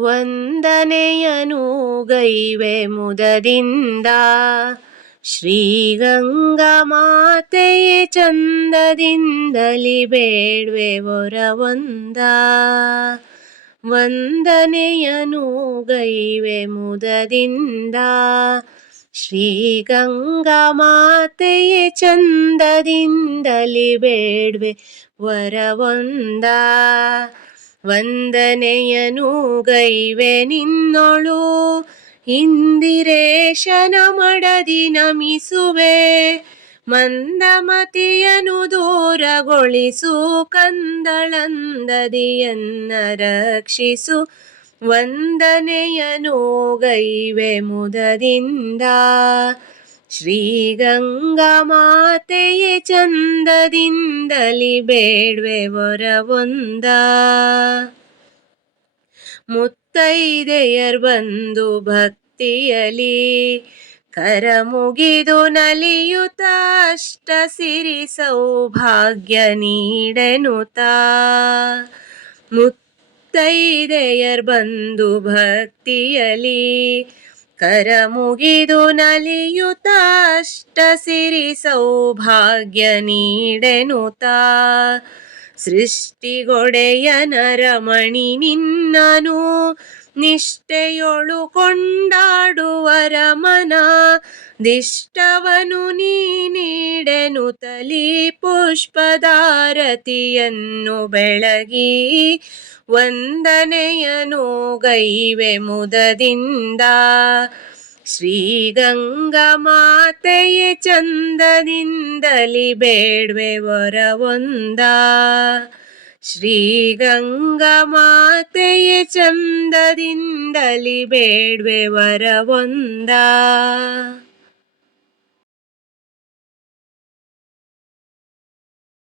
ವಂದನೆಯನು ಗೈವೆ ಮುದದಿಂದ ಶ್ರೀಗಂಗಾ ಮಾತೆಯೇ ಚಂದದಿಂದಲಿ ಬೇಡ್ವೆ ವರವೊಂದ. ವಂದನೆಯನು ಗೈವೆ ಮುದದಿಂದ ಶ್ರೀಗಂಗಾ ಮಾತೆಯೇ ಚಂದದಿಂದಲಿ ಬೇಡ್ವೆ ವರವೊಂದ. ವಂದನೆಯನು ಗೈವೆ ನಿನ್ನೊಳು ಇಂದಿರೇಶನ ಮಡದಿ ನಮಿಸುವೆ. ಮಂದಮತಿಯನು ದೂರಗೊಳಿಸು ಕಂದಳಂದದಿಯನ್ನ ರಕ್ಷಿಸು. ವಂದನೆಯನು ಗೈವೆ ಮುದದಿಂದ ಶ್ರೀಗಂಗಾ ಮಾತೆಯೇ ಚಂದದಿಂದಲಿ ಬೇಡ್ವೆ ವರವೊಂದ. ಮುತ್ತೈದೆಯರ್ ಬಂದು ಭಕ್ತಿಯಲಿ ಕರ ಮುಗಿದು ನಲಿಯುತ್ತ ಅಷ್ಟ ಸಿರಿ ಸೌಭಾಗ್ಯ ನೀಡೆನುತ. ಮುತ್ತೈದೆಯರ್ ಬಂದು ಭಕ್ತಿಯಲಿ ಕರ ಮುಗಿದು ನಲಿಯುತ್ತ ಅಷ್ಟ ಸಿರಿ ಸೌಭಾಗ್ಯ ನೀಡೆನುತ. ಸೃಷ್ಟಿಗೊಡೆಯನ ರಮಣಿ ನಿನ್ನನು ನಿಷ್ಠೆಯೊಳು ಕೊಂಡಾಡುವರ ಮನ. ದಿಷ್ಟವನು ನೀ ನೀಡೆನುತಲಿ ಪುಷ್ಪದಾರತಿಯನ್ನು ಬೆಳಗಿ. ವಂದನೆಯನು ಗೈವೆ ಮುದದಿಂದ ಶ್ರೀಗಂಗಾ ಮಾತೆಯೇ ಚಂದದಿಂದಲಿ ಬೇಡ್ವೆ ವರವೊಂದ. ಶ್ರೀಗಂಗಾ ಮಾತೆಯೇ ಚಂದದಿಂದಲಿ ಬೇಡ್ವೆ ವರವೊಂದ.